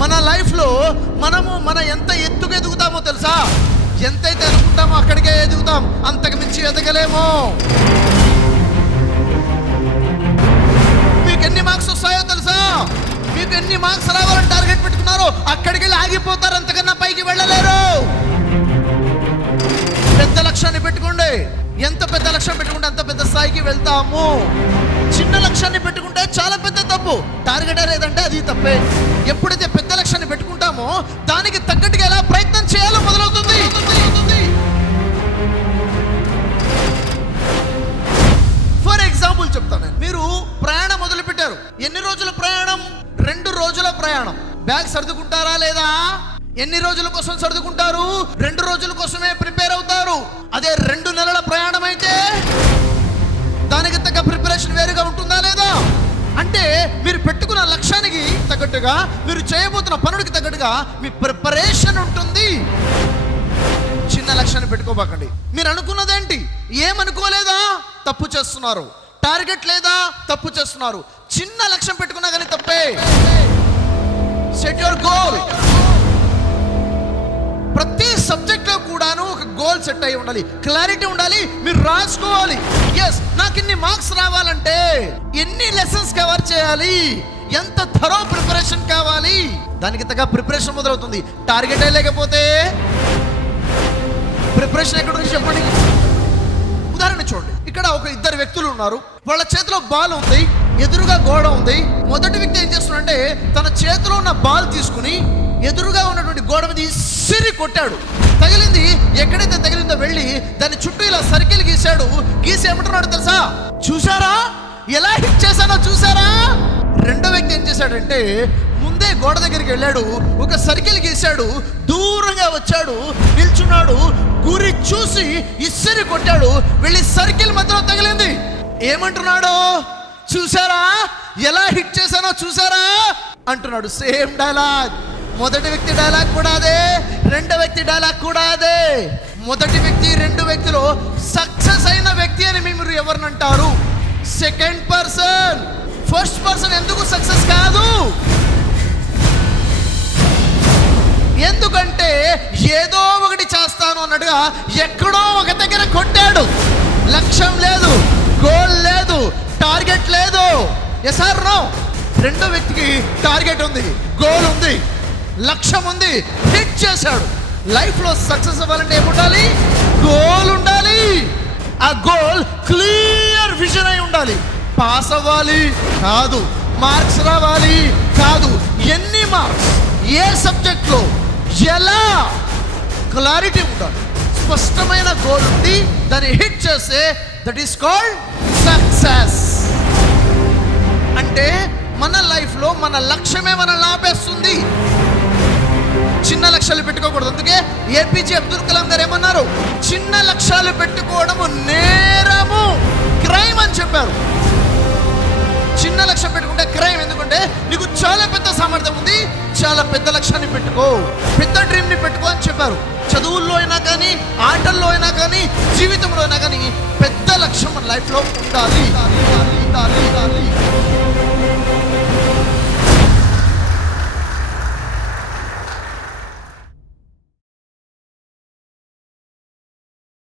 మన లైఫ్లో మన ఎంత ఎత్తుకు ఎదుగుతామో తెలుసా? ఎంతైతే అనుకుంటామో అక్కడికే ఎదుగుతాం, అంతకు మించి ఎదగలేమో. మీకు ఎన్ని మార్క్స్ వస్తాయో తెలుసా? మీకు ఎన్ని మార్క్స్ రావాలని టార్గెట్ పెట్టుకున్నారో అక్కడికి వెళ్ళి ఆగిపోతారు, అంతకన్నా పైకి వెళ్ళలేరు. పెద్ద లక్ష్యాన్ని పెట్టుకోండి. ఎంత పెద్ద లక్ష్యం పెట్టుకుంటే అంత పెద్ద స్థాయికి వెళ్తాము. చిన్న లక్ష్యాన్ని పెట్టుకుంటే చాలా పెద్ద తప్పు. టార్గెట్ లేదంటే అది తప్పే. ఎప్పుడైతే పెద్ద లక్ష్యాన్ని పెట్టుకుంటామో దానికి తగ్గట్టుగా ఎలా ప్రయత్నం చేయాలో మొదలవుతుంది. ఫర్ ఎగ్జాంపుల్ చెప్తాను. మీరు ప్రయాణం మొదలు పెట్టారు. ఎన్ని రోజుల ప్రయాణం? 2 రోజుల ప్రయాణం. బ్యాగ్ సర్దుకుంటారా లేదా? ఎన్ని రోజుల కోసం సర్దుకుంటారు? 2 రోజుల కోసమే ప్రిపేర్ అవుతారు. అదే 2 నెలల ప్రయాణం అయితే దానికి తగ్గ ప్రిపరేషన్ వేరుగా ఉంటుందా లేదా? అంటే మీరు పెట్టుకున్న లక్ష్యానికి తగ్గట్టుగా, మీరు చేయబోతున్న పనుడికి తగ్గట్టుగా మీ ప్రిపరేషన్ ఉంటుంది. చిన్న లక్ష్యాన్ని పెట్టుకోబాకండి. మీరు అనుకున్నదేంటి? ఏమనుకోలేదా? తప్పు చేస్తున్నారు. టార్గెట్ లేదా? తప్పు చేస్తున్నారు. చిన్న లక్ష్యం పెట్టుకున్నా కానీ తప్పే. Set your goal. ప్రతి సబ్జెక్ట్లో కూడాను ఒక గోల్ సెట్ అయి ఉండాలి, క్లారిటీ ఉండాలి. మీరు రాసుకోవాలి. ఎస్, నాకు ఇన్ని మార్క్స్ రావాలంటే ఎన్ని లెసన్స్ కవర్ చేయాలి, ఎంత థరో ప్రిపరేషన్ కావాలి, దానికి తగ్గ ప్రిపరేషన్ మొదలవుతుంది. టార్గెటే లేకపోతే ప్రిపరేషన్ ఎక్కడ ఉంది చెప్పండి. ఉదాహరణ చూడండి. ఇక్కడ ఒక 2 వ్యక్తులు ఉన్నారు. వాళ్ళ చేతిలో బాల్ ఉంది, ఎదురుగా గోడ ఉంది. మొదటి వ్యక్తి ఏం చేస్తున్నాడంటే తన చేతిలో ఉన్న బాల్ తీసుకుని ఎదురుగా ఉన్నటువంటి గోడ మీద ఇసిరి కొట్టాడు. తగిలింది. ఎక్కడైతే తగిలిందో వెళ్ళి దాని చుట్టూ ఇలా సర్కిల్ గీశాడు. గీసి ఏమంటున్నాడు తెలుసా? చూసారా ఎలా హిట్ చేశానో చూసారా? రెండో వ్యక్తి ఏం చేశాడంటే ముందే గోడ దగ్గరికి వెళ్ళాడు, ఒక సర్కిల్ గీశాడు, దూరంగా వచ్చాడు, నిల్చున్నాడు, గురి చూసి ఇసిరి కొట్టాడు. వెళ్ళి సర్కిల్ మధ్యలో తగిలింది. ఏమంటున్నాడు? చూసారా ఎలా హిట్ చేశానో చూసారా అంటున్నాడు. Same dialogue. మొదటి వ్యక్తి డైలాగ్ కూడా అదే, రెండో వ్యక్తి డైలాగ్ కూడా అదే. మొదటి వ్యక్తి, 2 వ్యక్తిలో సక్సెస్ అయిన వ్యక్తి అని మీరు ఎవరినంటారు? Second person. ఫస్ట్ పర్సన్ ఎందుకు సక్సెస్ కాదు? ఎందుకంటే ఏదో ఒకటి చేస్తాను అన్నట్టుగా ఎక్కడో ఒక దగ్గర కొట్టాడు. లక్ష్యం లేదు, గోల్ లేదు, టార్గెట్ లేదు. Yes or no? రెండో వ్యక్తికి టార్గెట్ ఉంది, గోల్ ఉంది, లక్ష్యం ఉంది, హిట్ చేశాడు. లైఫ్లో సక్సెస్ అవ్వాలంటే ఏముండాలి? గోల్ ఉండాలి. ఆ గోల్ క్లియర్ విజన్ అయి ఉండాలి. పాస్ అవ్వాలి కాదు, మార్క్స్ రావాలి కాదు, ఎన్ని మార్క్స్, ఏ సబ్జెక్ట్లో, ఎలా, క్లారిటీ ఉండాలి. స్పష్టమైన గోల్ ఉంది, దాన్ని హిట్ చేస్తే దట్ ఈస్ కాల్డ్ సక్సెస్. అంటే మన లైఫ్లో మన లక్ష్యమే మనల్ని ఆపేస్తుంది. చిన్న లక్ష్యాలు పెట్టుకోకూడదు. అందుకే ఏపీజే అబ్దుల్ కలాం గారు ఏమన్నారు? చిన్న లక్ష్యాలు పెట్టుకోవడము నేరము, క్రైమ్ అని చెప్పారు. చిన్న లక్ష్యం పెట్టుకుంటే క్రైమ్. ఎందుకంటే నీకు చాలా పెద్ద సామర్థ్యం ఉంది, చాలా పెద్ద లక్ష్యాన్ని పెట్టుకో, పెద్ద డ్రీమ్ని పెట్టుకో అని చెప్పారు. చదువుల్లో అయినా కానీ, ఆటల్లో అయినా కానీ, జీవితంలో అయినా కానీ పెద్ద లక్ష్యం మన లైఫ్లో ఉండాలి.